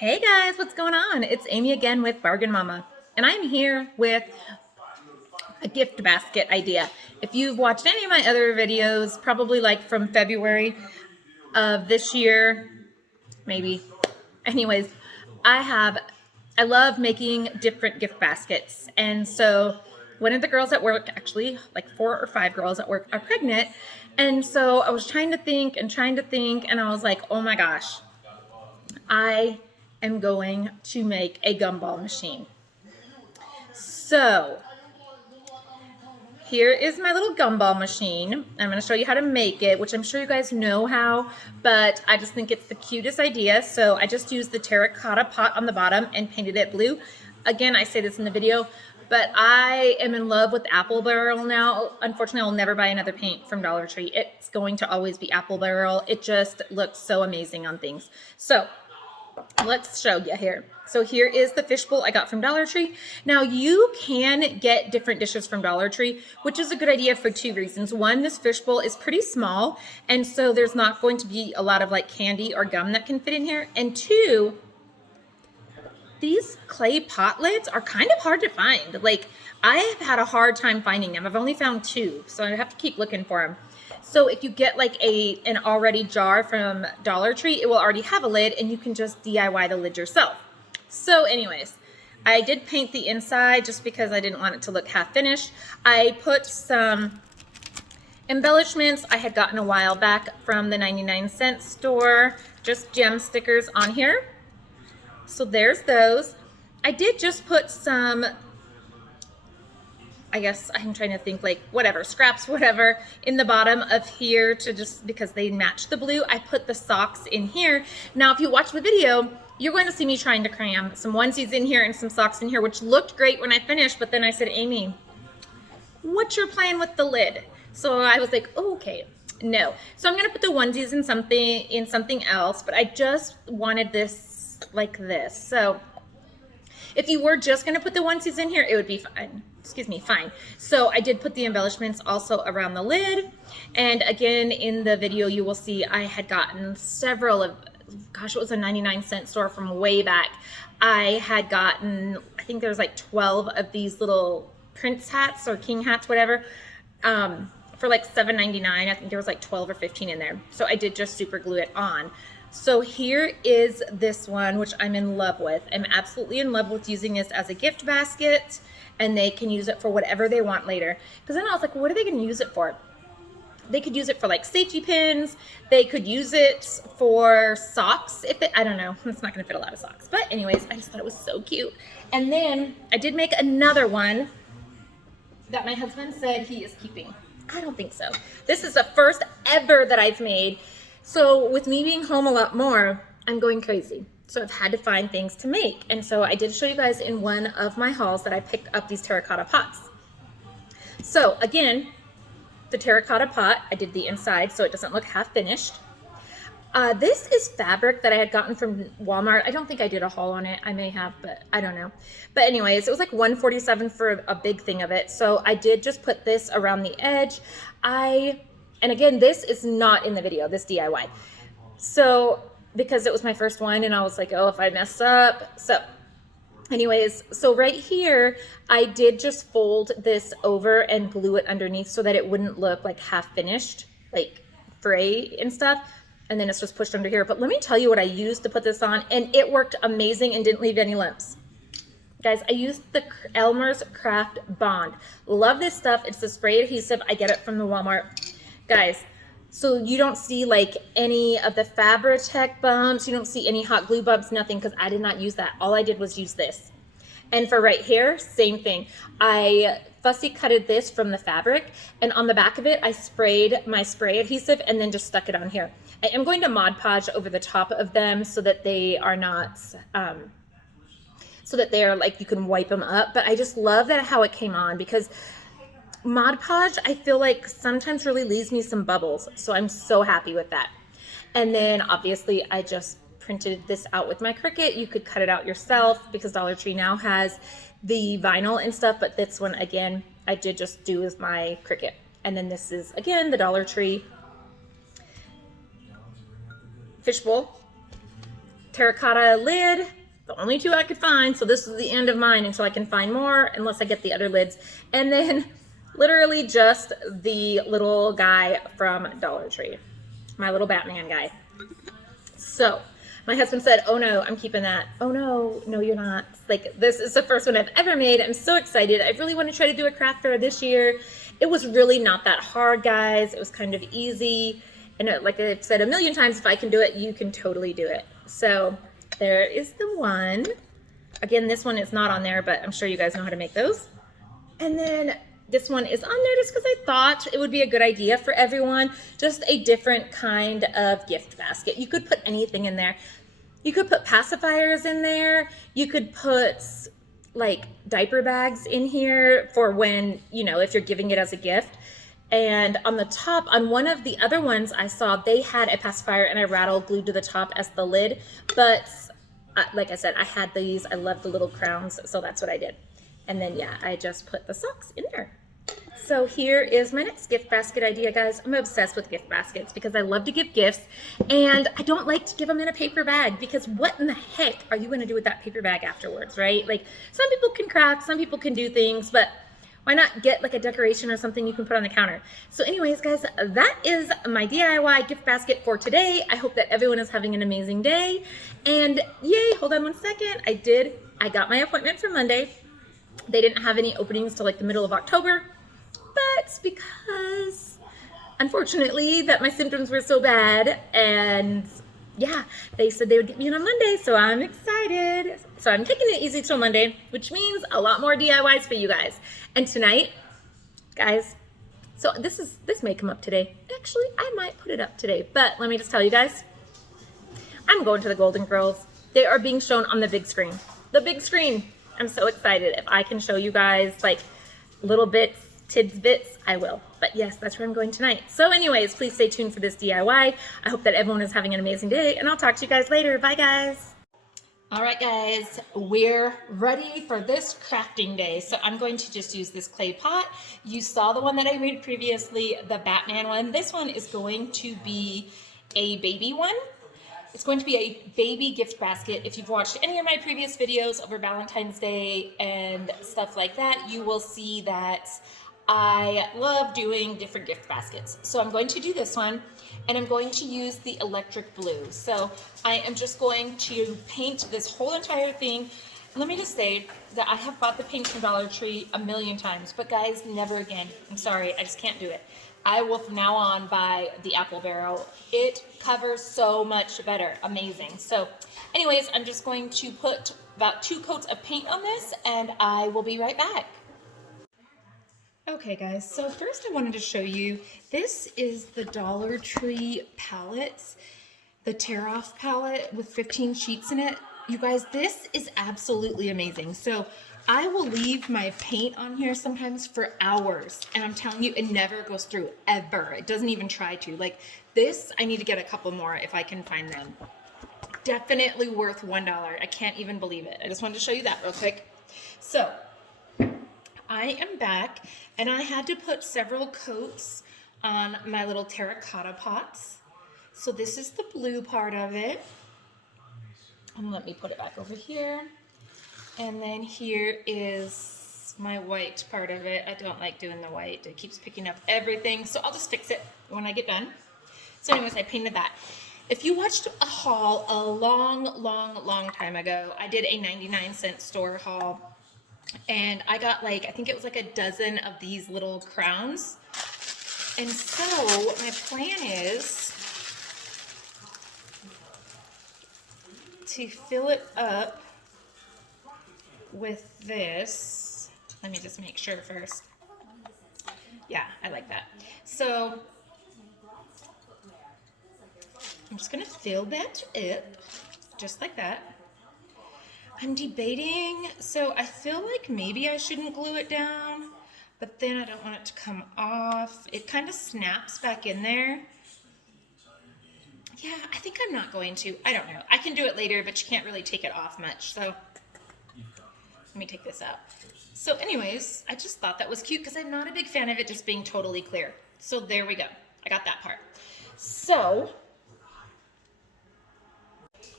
Hey guys, what's going on? It's Amy again with Bargain Mama, and I'm here with a gift basket idea. If you've watched any of my other videos, probably like from February of this year, maybe. Anyways, I love making different gift baskets, and so one of the girls at work, actually like 4 or 5 girls at work, are pregnant, and so I was trying to think, and I was like, oh my gosh, I am going to make a gumball machine. So here is my little gumball machine. I'm going to show you how to make it, which I'm sure you guys know how, but I just think it's the cutest idea. So I just used the terracotta pot on the bottom and painted it blue. Again, I say this in the video, but I am in love with apple barrel now. Unfortunately, I'll never buy another paint from Dollar Tree. It's going to always be apple barrel. It just looks so amazing on things. So let's show you here. So here is the fishbowl I got from Dollar Tree. Now you can get different dishes from Dollar Tree, which is a good idea for 2 reasons. One, this fishbowl is pretty small, and so there's not going to be a lot of like candy or gum that can fit in here. And two, these clay pot lids are kind of hard to find. Like, I have had a hard time finding them. I've only found 2, so I have to keep looking for them. So if you get like an already jar from Dollar Tree, it will already have a lid and you can just DIY the lid yourself. So anyways, I did paint the inside just because I didn't want it to look half finished. I put some embellishments I had gotten a while back from the 99-cent store, just gem stickers on here. So there's those. I did just put some, I guess I'm trying to think, like whatever, scraps, whatever, in the bottom of here to just, because they match the blue, I put the socks in here. Now, if you watch the video, you're going to see me trying to cram some onesies in here and some socks in here, which looked great when I finished, but then I said, Amy, what's your plan with the lid? So I was like, oh, okay, no. So I'm gonna put the onesies in something else, but I just wanted this like this. So if you were just gonna put the onesies in here, it would be fine. Excuse me, fine. So I did put the embellishments also around the lid. And again, in the video, you will see I had gotten several of, gosh, it was a 99-cent store from way back. I had gotten, I think there was like 12 of these little prince hats or king hats, whatever, for like $7.99. I think there was like 12 or 15 in there. So I did just super glue it on. So here is this one, which I'm in love with. I'm absolutely in love with using this as a gift basket, and they can use it for whatever they want later. Because then I was like, what are they going to use it for? They could use it for like safety pins. They could use it for socks. I don't know, it's not going to fit a lot of socks. But anyways, I just thought it was so cute. And then I did make another one that my husband said he is keeping. I don't think so. This is the first ever that I've made. So with me being home a lot more, I'm going crazy. So I've had to find things to make. And so I did show you guys in one of my hauls that I picked up these terracotta pots. So again, the terracotta pot, I did the inside so it doesn't look half finished. This is fabric that I had gotten from Walmart. I don't think I did a haul on it. I may have, but I don't know. But anyways, it was like $147 for a big thing of it. So I did just put this around the edge. And again, this is not in the video, this DIY. So, because it was my first one and I was like, oh, if I mess up. So anyways, so right here, I did just fold this over and glue it underneath so that it wouldn't look like half finished, like fray and stuff. And then it's just pushed under here. But let me tell you what I used to put this on, and it worked amazing and didn't leave any lumps. Guys, I used the Elmer's Craft Bond. Love this stuff. It's the spray adhesive. I get it from the Walmart. Guys, so you don't see like any of the Fabri-Tech bumps. You don't see any hot glue bumps, nothing, because I did not use that. All I did was use this. And for right here, same thing. I fussy cutted this from the fabric, and on the back of it, I sprayed my spray adhesive and then just stuck it on here. I am going to Mod Podge over the top of them so that they are not, so that they are like, you can wipe them up. But I just love that how it came on, because Mod Podge, I feel like sometimes really leaves me some bubbles. So I'm so happy with that. And then obviously I just printed this out with my Cricut. You could cut it out yourself because Dollar Tree now has the vinyl and stuff. But this one, again, I did just do with my Cricut. And then this is, again, the Dollar Tree fishbowl. terracotta lid, the only two I could find. So this is the end of mine until I can find more, unless I get the other lids. And then literally just the little guy from Dollar Tree, my little Batman guy. So my husband said, oh no, I'm keeping that. Oh no, no, you're not. Like, this is the first one I've ever made. I'm so excited. I really want to try to do a craft fair this year. It was really not that hard, guys. It was kind of easy. And like I've said a million times, if I can do it, you can totally do it. So there is the one. Again, this one is not on there, but I'm sure you guys know how to make those. And then this one is on there just because I thought it would be a good idea for everyone. Just a different kind of gift basket. You could put anything in there. You could put pacifiers in there. You could put like diaper bags in here for when, you know, if you're giving it as a gift. And on the top, on one of the other ones I saw, they had a pacifier and a rattle glued to the top as the lid. But like I said, I had these. I love the little crowns, so that's what I did. And then, yeah, I just put the socks in there. So here is my next gift basket idea, guys. I'm obsessed with gift baskets because I love to give gifts, and I don't like to give them in a paper bag because what in the heck are you going to do with that paper bag afterwards, right? Like, some people can craft, some people can do things, but why not get like a decoration or something you can put on the counter? So anyways, guys, that is my DIY gift basket for today. I hope that everyone is having an amazing day. And yay, hold on one second. I got my appointment for Monday. They didn't have any openings till like the middle of October, but because unfortunately that my symptoms were so bad, and yeah, they said they would get me in on Monday, so I'm excited. So I'm taking it easy till Monday, which means a lot more DIYs for you guys. And tonight, guys, so this may come up today. Actually, I might put it up today, but let me just tell you guys, I'm going to the Golden Girls. They are being shown on the big screen. The big screen. I'm so excited. If I can show you guys like little bits, tidbits, I will. But yes, that's where I'm going tonight. So anyways, please stay tuned for this DIY. I hope that everyone is having an amazing day, and I'll talk to you guys later. Bye, guys. All right, guys, we're ready for this crafting day. So I'm going to just use this clay pot. You saw the one that I made previously, the Batman one. This one is going to be a baby one. It's going to be a baby gift basket. If you've watched any of my previous videos over Valentine's Day and stuff like that, you will see that I love doing different gift baskets. So I'm going to do this one, and I'm going to use the electric blue. So I am just going to paint this whole entire thing. Let me just say that I have bought the paint from Dollar Tree a million times, but guys, never again. I'm sorry, I just can't do it. I will from now on buy the apple barrel. It covers so much better. Amazing. So anyways, I'm just going to put about 2 coats of paint on this, and I will be right back. Okay guys, so first I wanted to show you, this is the Dollar Tree palettes, the tear-off palette with 15 sheets in it. You guys, this is absolutely amazing. So I will leave my paint on here sometimes for hours, and I'm telling you, it never goes through, ever. It doesn't even try to. Like this, I need to get a couple more if I can find them. Definitely worth $1. I can't even believe it. I just wanted to show you that real quick. So I am back, and I had to put several coats on my little terracotta pots. So this is the blue part of it. Let me put it back over here. And then here is my white part of it. I don't like doing the white. It keeps picking up everything. So I'll just fix it when I get done. So anyways, I painted that. If you watched a haul a long time ago, I did a 99-cent store haul. And I got like, I think it was like a dozen of these little crowns. And so my plan is to fill it up with this. Let me just make sure first. Yeah, I like that. So I'm just gonna fill that up, just like that. I'm debating, so I feel like maybe I shouldn't glue it down, but then I don't want it to come off. It kind of snaps back in there. Yeah, I think I'm not going to. I don't know. I can do it later, but you can't really take it off much, so let me take this out. So anyways, I just thought that was cute because I'm not a big fan of it just being totally clear. So there we go. I got that part. So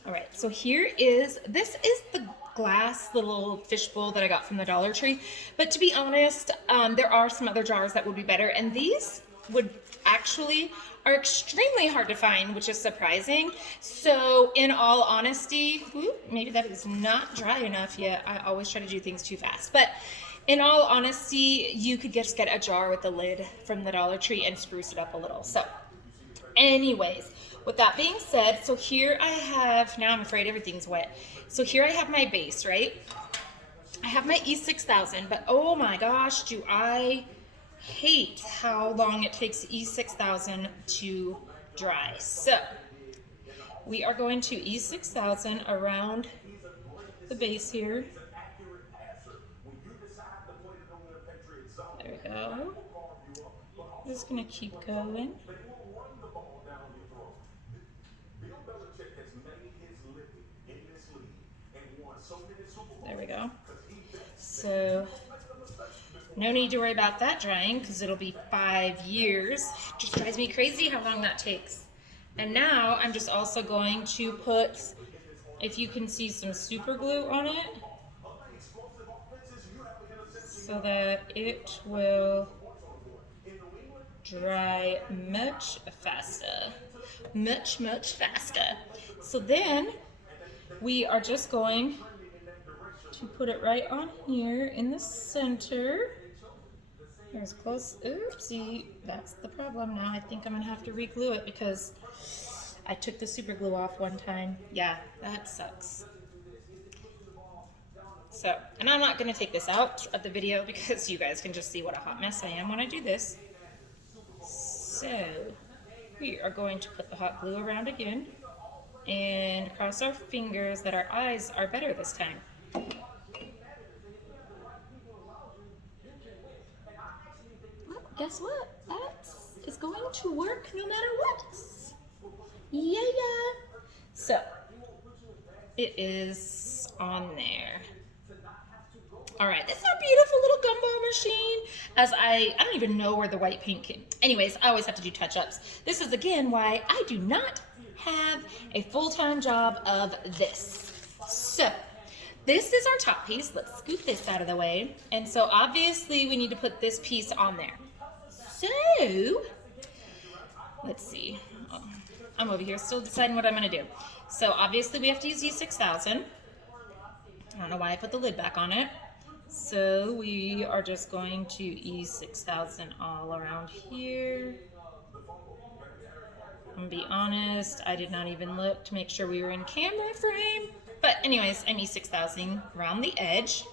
All right, so this is the glass little fishbowl that I got from the Dollar Tree. But to be honest, there are some other jars that would be better, and these would actually are extremely hard to find, which is surprising. So in all honesty, maybe that is not dry enough yet. I always try to do things too fast. But in all honesty, you could just get a jar with the lid from the Dollar Tree and spruce it up a little. So anyways, with that being said, so here I have, now I'm afraid everything's wet. So here I have my base, right? I have my E6000, but oh my gosh, do I hate how long it takes E6000 to dry. So we are going to E6000 around the base here. There we go. Just gonna keep going. There we go. So no need to worry about that drying because it'll be 5 years. It just drives me crazy how long that takes. And now I'm just also going to put, if you can see, some super glue on it so that it will dry much faster. Much faster. So then we are just going to put it right on here in the center. Here's close. Oopsie, that's the problem now. I think I'm gonna have to re-glue it because I took the super glue off one time. Yeah, that sucks. So, and I'm not gonna take this out of the video because you guys can just see what a hot mess I am when I do this. So, we are going to put the hot glue around again and cross our fingers that our eyes are better this time. Well, guess what? That is going to work no matter what. Yeah. So, it is on there. All right, this is a beautiful little gumball machine. As I don't even know where the white paint came. Anyways, I always have to do touch-ups. This is again why I do not have a full-time job of this. So, this is our top piece. Let's scoot this out of the way. And so obviously we need to put this piece on there. So, let's see. I'm over here still deciding what I'm gonna do. So obviously we have to use E6000. I don't know why I put the lid back on it. So we are just going to E6000 all around here. I'm gonna be honest, I did not even look to make sure we were in camera frame. But anyways, I'm E6000 around the edge.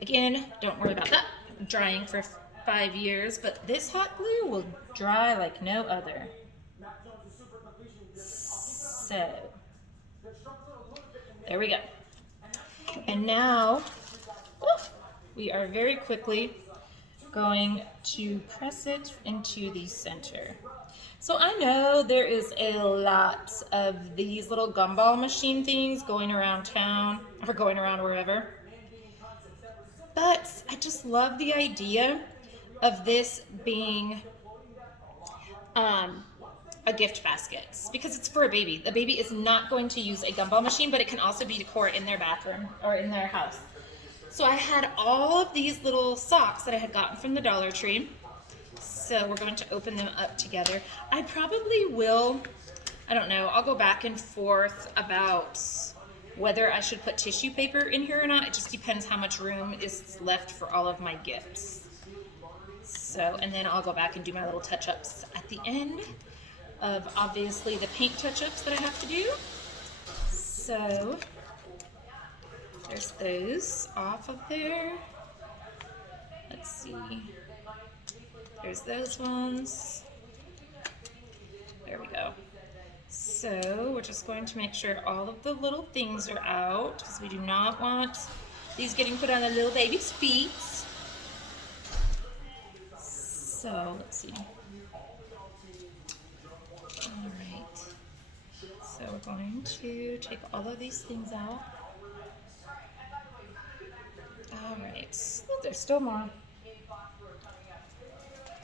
Again, don't worry about that drying for 5 years, but this hot glue will dry like no other. So, there we go. And now, we are very quickly going to press it into the center. So I know there is a lot of these little gumball machine things going around town or going around wherever. But I just love the idea of this being a gift basket because it's for a baby. The baby is not going to use a gumball machine, but it can also be decor in their bathroom or in their house. So I had all of these little socks that I had gotten from the Dollar Tree. So we're going to open them up together. I probably will, I don't know, I'll go back and forth about whether I should put tissue paper in here or not. It just depends how much room is left for all of my gifts. So, and then I'll go back and do my little touch-ups at the end of obviously the paint touch-ups that I have to do. So, there's those off of there. Let's see. There's those ones. There we go. So we're just going to make sure all of the little things are out because we do not want these getting put on the little baby's feet. So let's see. All right. So we're going to take all of these things out. All right. Oh, there's still more.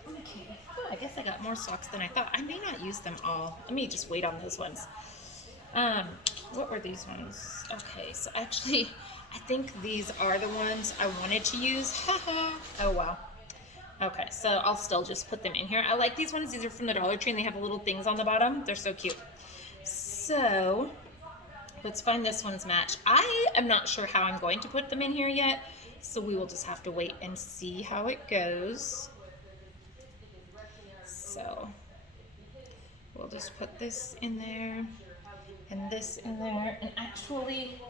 Okay. Oh, I guess I got more socks than I thought. I may not use them all. Let me just wait on those ones. what were these ones? Okay, so actually, I think these are the ones I wanted to use. Haha. Oh, wow. Okay, so I'll still just put them in here. I like these ones. These are from the Dollar Tree, and they have little things on the bottom. They're so cute. So let's find this one's match. I am not sure how I'm going to put them in here yet, so we will just have to wait and see how it goes. So we'll just put this in there and this in there. And actually,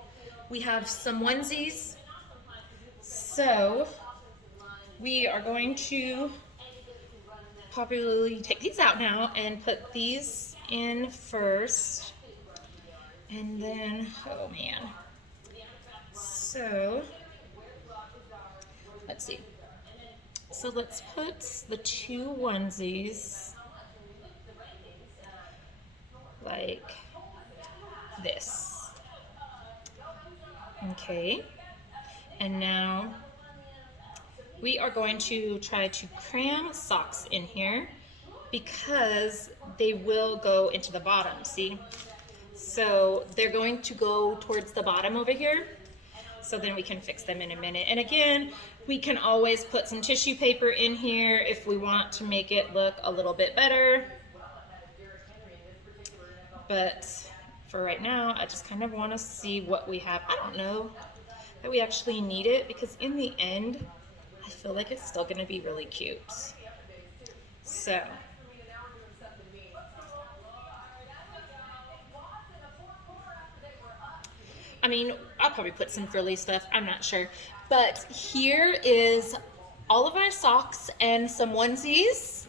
we have some onesies. So we are going to popularly take these out now and put these in first. And then, oh man. So, let's see. So let's put the two onesies like this. Okay. And now we are going to try to cram socks in here because they will go into the bottom, see? So they're going to go towards the bottom over here. So then we can fix them in a minute. And again, we can always put some tissue paper in here if we want to make it look a little bit better. But for right now, I just kind of want to see what we have. I don't know that we actually need it because in the end, I feel like it's still going to be really cute. So I mean, I'll probably put some frilly stuff, I'm not sure. But here is all of our socks and some onesies.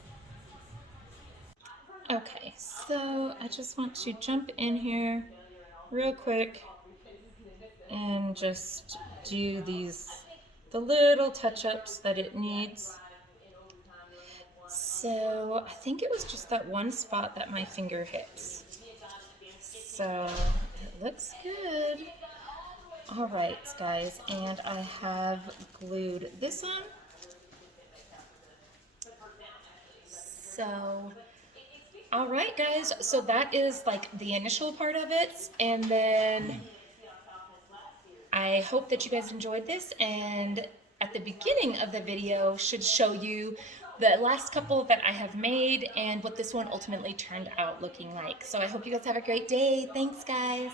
Okay, so I just want to jump in here real quick and just do the little touch-ups that it needs. So I think it was just that one spot that my finger hits. So it looks good. All right, guys, and I have glued this on. So, all right, guys, so that is like the initial part of it, and then I hope that you guys enjoyed this, and at the beginning of the video should show you the last couple that I have made and what this one ultimately turned out looking like. So I hope you guys have a great day. Thanks, guys.